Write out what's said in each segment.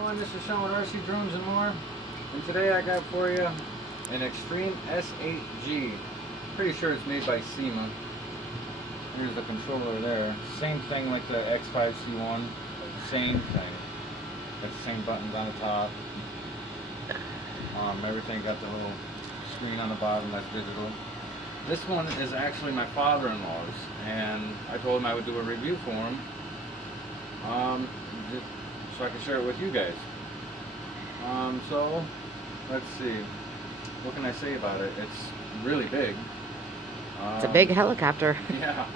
This is Sean with RC Drones and More, and today I got for you an Extreme S-8g. Pretty sure it's made by SEMA. Here's the controller there. Same thing like the X5C1. Same thing. Got the same buttons on the top. Everything got the little screen on the bottom that's digital. This one is actually my father-in-law's, and I told him I would do a review for him. So I can share it with you guys. So let's see, what can I say about it? It's really big. It's a big helicopter. Yeah.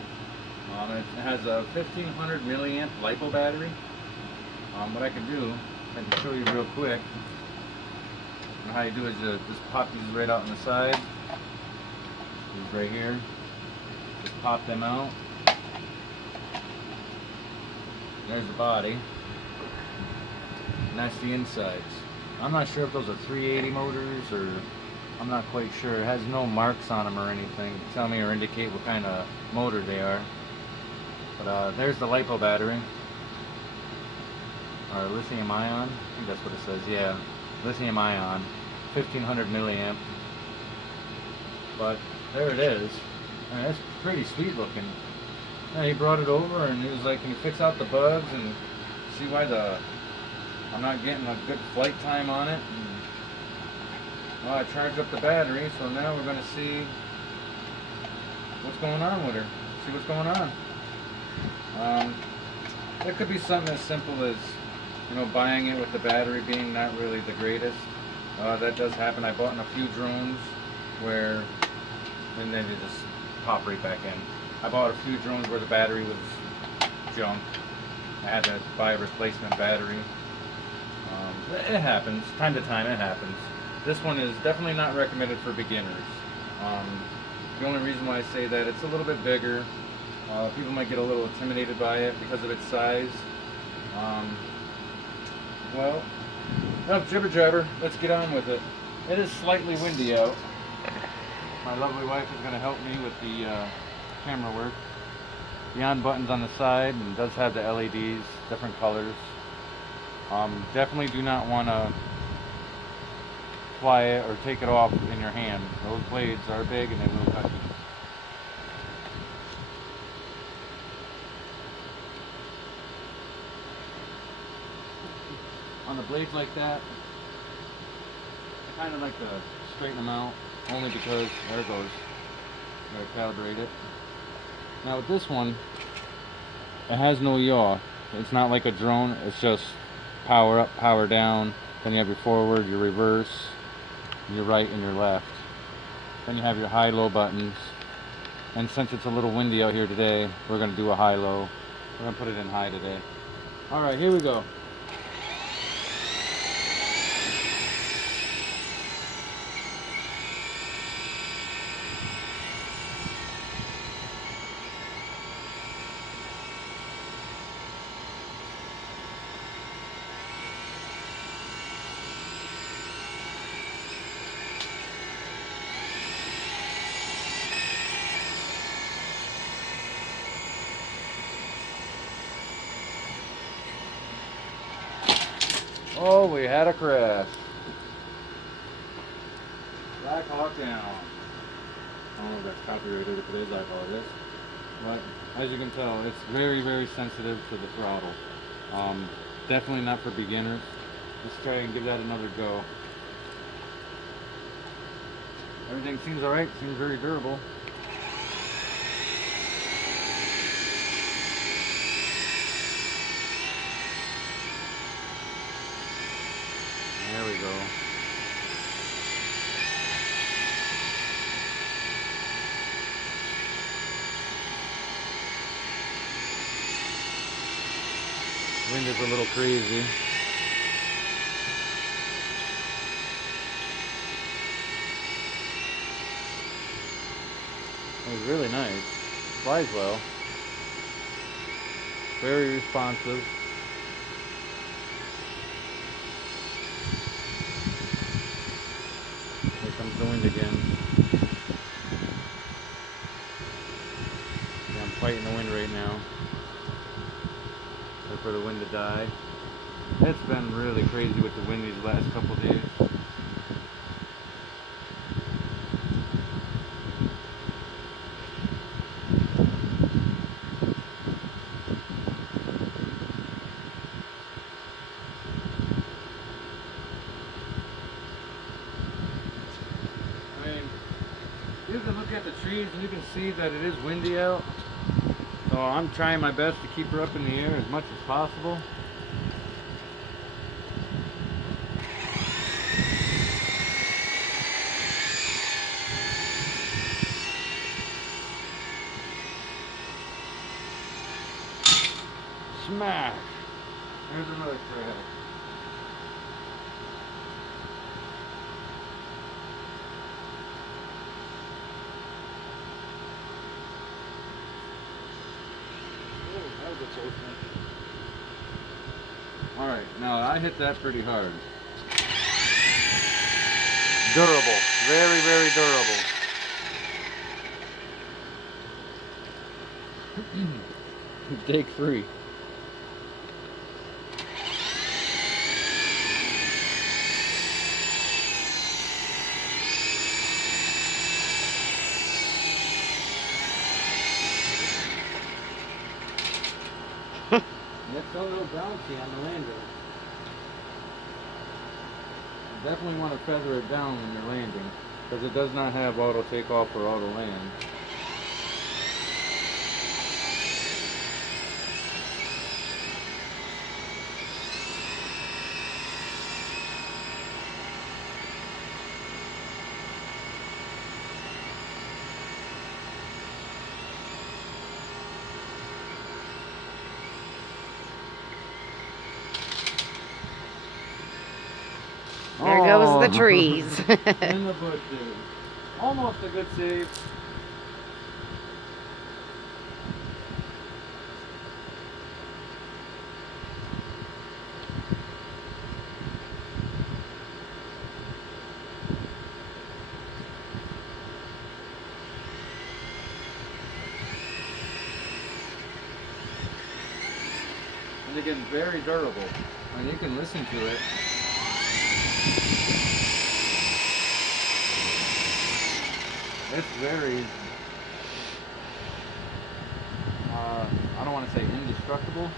It has a 1500 milliamp LiPo battery. What I can do, I can show you real quick. And how you do is you just pop these right out on the side. These right here. Just pop them out. There's the body. And that's the insides. I'm not sure if those are 380 motors or I'm not quite sure. It has no marks on them or anything to tell me or indicate what kind of motor they are. But there's the LiPo battery. Or lithium ion. I think that's what it says. Yeah, lithium ion. 1500 milliamp. But there it is. And that's pretty sweet looking. And he brought it over and he was like, can you fix out the bugs and see why I'm not getting a good flight time on it? And, well, I charged up the battery, so now we're going to see what's going on with her. See what's going on. It could be something as simple as, you know, buying it with the battery being not really the greatest. That does happen. I bought in a few drones where, and then they just pop right back in. I bought a few drones where the battery was junk. I had to buy a replacement battery. It happens. Time to time it happens. This one is definitely not recommended for beginners. The only reason why I say that, it's a little bit bigger. People might get a little intimidated by it because of its size. Well, enough jibber jabber. Let's get on with it. It is slightly windy out. My lovely wife is going to help me with the camera work. The on button's on the side and does have the LEDs, different colors. Definitely do not want to fly it or take it off in your hand. Those blades are big and they will cut you. On the blades like that, I kind of like to straighten them out, only because, there it goes, gotta calibrate it. Now with this one, it has no yaw. It's not like a drone, it's just power up, power down, then you have your forward, your reverse, your right and your left. Then you have your high-low buttons. And since it's a little windy out here today, we're going to do a high-low. We're going to put it in high today. Alright, here we go. Oh, we had a crash. Black Hawk down. I don't know if that's copyrighted. If it is, I apologize. But as you can tell, it's very, very sensitive to the throttle. Definitely not for beginners. Let's try and give that another go. Everything seems alright. Seems very durable. There we go. Wind is a little crazy. It was really nice. Flies well. Very responsive. Here comes the wind again. Yeah, I'm fighting the wind right now. Wait for the wind to die. It's been really crazy with the wind these last couple days. I mean, you can look at the trees and you can see that it is windy out. So I'm trying my best to keep her up in the air as much as possible. Smash! There's another crab. Alright, now I hit that pretty hard. Durable. Very, very durable. Take 3. It's a little bouncy on the lander. You definitely want to feather it down when you're landing, because it does not have auto takeoff or auto land. There goes the trees. In the bushes. Almost a good save. And again, very durable. And you can listen to it. It's very, I don't want to say indestructible,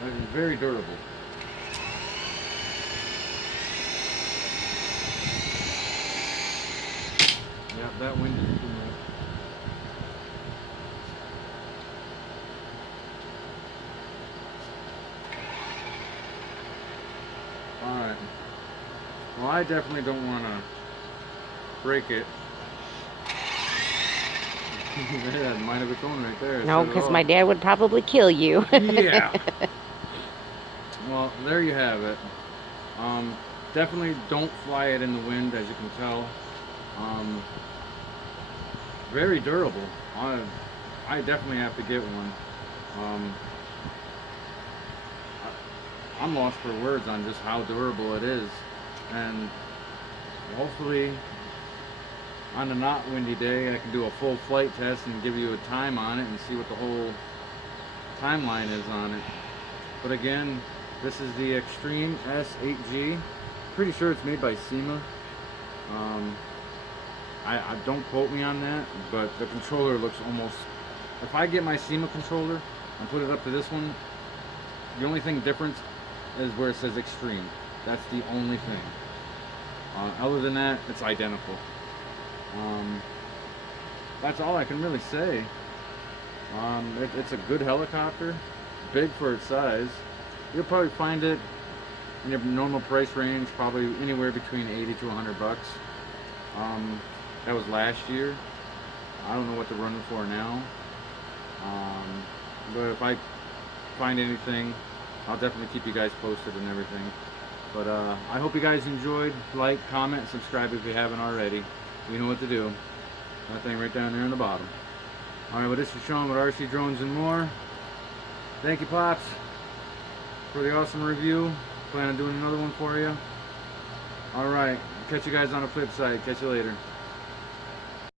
but it's very durable. Yep, that wind is too much. Alright. Well, I definitely don't want to break it. It had a mind of its own right there. No, because my dad would probably kill you. Yeah. Well, there you have it. Definitely don't fly it in the wind, as you can tell. Very durable. I definitely have to get one. I'm lost for words on just how durable it is, and hopefully on a not windy day I can do a full flight test and give you a time on it and see what the whole timeline is on it. But again, this is the Extreme S-8g. Pretty sure it's made by SEMA. I don't quote me on that, but the controller looks almost, if I get my SEMA controller and put it up to this one, the only thing different is where it says Extreme. That's the only thing. Other than that, it's identical. That's all I can really say. It's a good helicopter, big for its size. You'll probably find it in your normal price range, probably anywhere between 80 to 100 bucks. That was last year. I don't know what they're running for now. But if I find anything, I'll definitely keep you guys posted and everything. But I hope you guys enjoyed. Like, comment, subscribe if you haven't already. You know what to do. That thing right down there on the bottom. Alright, well, this is Sean with RC Drones and More. Thank you, Pops, for the awesome review. Plan on doing another one for you. Alright, catch you guys on the flip side. Catch you later.